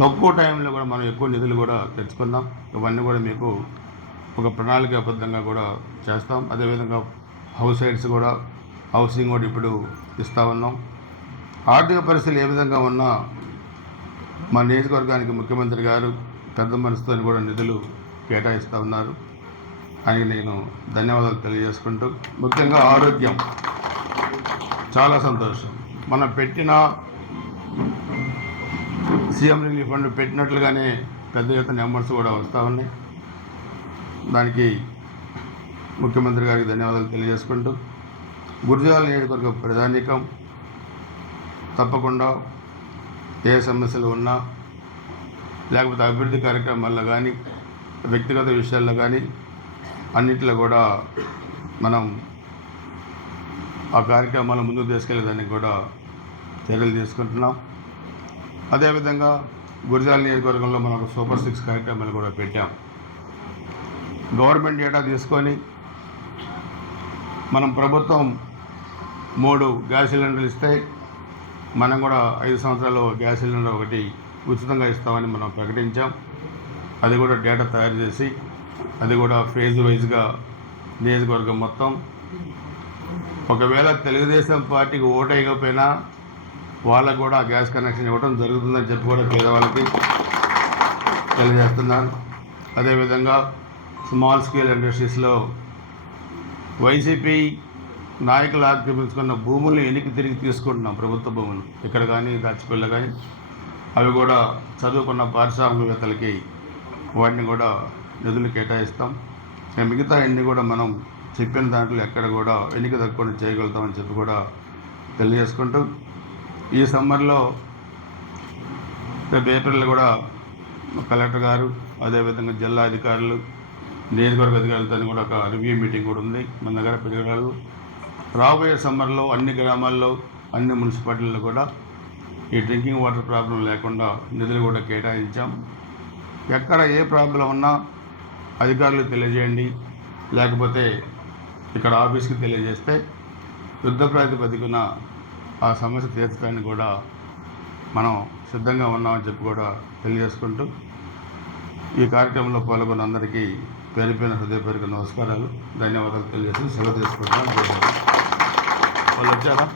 తక్కువ టైంలో కూడా మనం ఎక్కువ నిధులు కూడా తెచ్చుకుందాం. ఇవన్నీ కూడా మీకు ఒక ప్రణాళికాబద్ధంగా కూడా చేస్తాం. అదేవిధంగా హౌస్ సైడ్స్ కూడా హౌసింగ్ కూడా ఇప్పుడు ఇస్తూ ఉన్నాం. ఆర్థిక పరిస్థితులు ఏ విధంగా ఉన్నా మా నియోజకవర్గానికి ముఖ్యమంత్రి గారు పెద్ద మనసుతో కూడా నిధులు కేటాయిస్తూ ఉన్నారు. ఆయనకి నేను ధన్యవాదాలు తెలియజేసుకుంటూ, ముఖ్యంగా ఆరోగ్యం చాలా సంతోషం. మనం పెట్టిన సీఎం రిలీఫ్ ఫండ్ పెట్టినట్లుగానే పెద్ద ఎత్తున నెంబర్స్ కూడా వస్తూ ఉన్నాయి. దానికి ముఖ్యమంత్రి గారికి ధన్యవాదాలు తెలియజేసుకుంటూ, గురజాల నియోజకవర్గ ప్రధానికం తప్పకుండా ఏ సమస్యలు ఉన్నా లేకపోతే అభివృద్ధి కార్యక్రమాల్లో కానీ వ్యక్తిగత విషయాల్లో కానీ అన్నింటిలో కూడా మనం ఆ కార్యక్రమాలను ముందుకు తీసుకెళ్లేదానికి కూడా చర్యలు తీసుకుంటున్నాం. అదేవిధంగా గురజాల నియోజకవర్గంలో మనం ఒక సూపర్ 6 కార్యక్రమాలు కూడా పెట్టాం. గవర్నమెంట్ డేటా తీసుకొని మనం ప్రభుత్వం 3 గ్యాస్ సిలిండర్లు ఇస్తే మనం కూడా 5 సంవత్సరాలు గ్యాస్ సిలిండర్ ఒకటి ఉచితంగా ఇస్తామని మనం ప్రకటించాం. అది కూడా డేటా తయారు చేసి అది కూడా ఫేజ్ వైజ్గా నియోజకవర్గం మొత్తం, ఒకవేళ తెలుగుదేశం పార్టీకి ఓటు వేయకపోయినా వాళ్ళకు కూడా గ్యాస్ కనెక్షన్ ఇవ్వడం జరుగుతుందని చెప్పి కూడా పేదవాళ్ళకి తెలియజేస్తున్నాను. అదేవిధంగా స్మాల్ స్కేల్ ఇండస్ట్రీస్లో వైసీపీ నాయకులు ఆక్రమించుకున్న భూములను వెనక్కి తిరిగి తీసుకుంటున్నాం. ప్రభుత్వ భూములు ఇక్కడ కానీ దాచిపల్లి కానీ అవి కూడా చదువుకున్న పారిశ్రామికవేత్తలకి వాటిని కూడా నిధులు కేటాయిస్తాం. మిగతా అన్ని కూడా మనం చెప్పిన దాంట్లో ఎక్కడ కూడా వెనక్కి తగ్గకుండా చేయగలుగుతామని చెప్పి కూడా తెలియజేసుకుంటూ, ఈ సమ్మర్లో రేపు ఏప్రిల్లో కూడా కలెక్టర్ గారు అదేవిధంగా జిల్లా అధికారులు నియోజకవర్గ అధికారులతో కూడా ఒక రివ్యూ మీటింగ్ కూడా ఉంది మన దగ్గర పెరిగడాలు. రాబోయే సమ్మర్లో అన్ని గ్రామాల్లో అన్ని మున్సిపాలిటీల్లో కూడా ఈ డ్రింకింగ్ వాటర్ ప్రాబ్లం లేకుండా నిధులు కూడా కేటాయించాం. ఎక్కడ ఏ ప్రాబ్లం ఉన్నా అధికారులు తెలియజేయండి, లేకపోతే ఇక్కడ ఆఫీస్కి తెలియజేస్తే యుద్ధ ప్రాతిపదికన ఆ సమస్య తీర్చడానికి కూడా మనం సిద్ధంగా ఉన్నామని చెప్పి కూడా తెలియజేసుకుంటూ, ఈ కార్యక్రమంలో పాల్గొన్న అందరికీ పేరు పేరున హృదయపూర్వక నమస్కారాలు, ధన్యవాదాలు తెలియజేసి సెలవు తీసుకుంటున్నాను. వాళ్ళు వచ్చారా?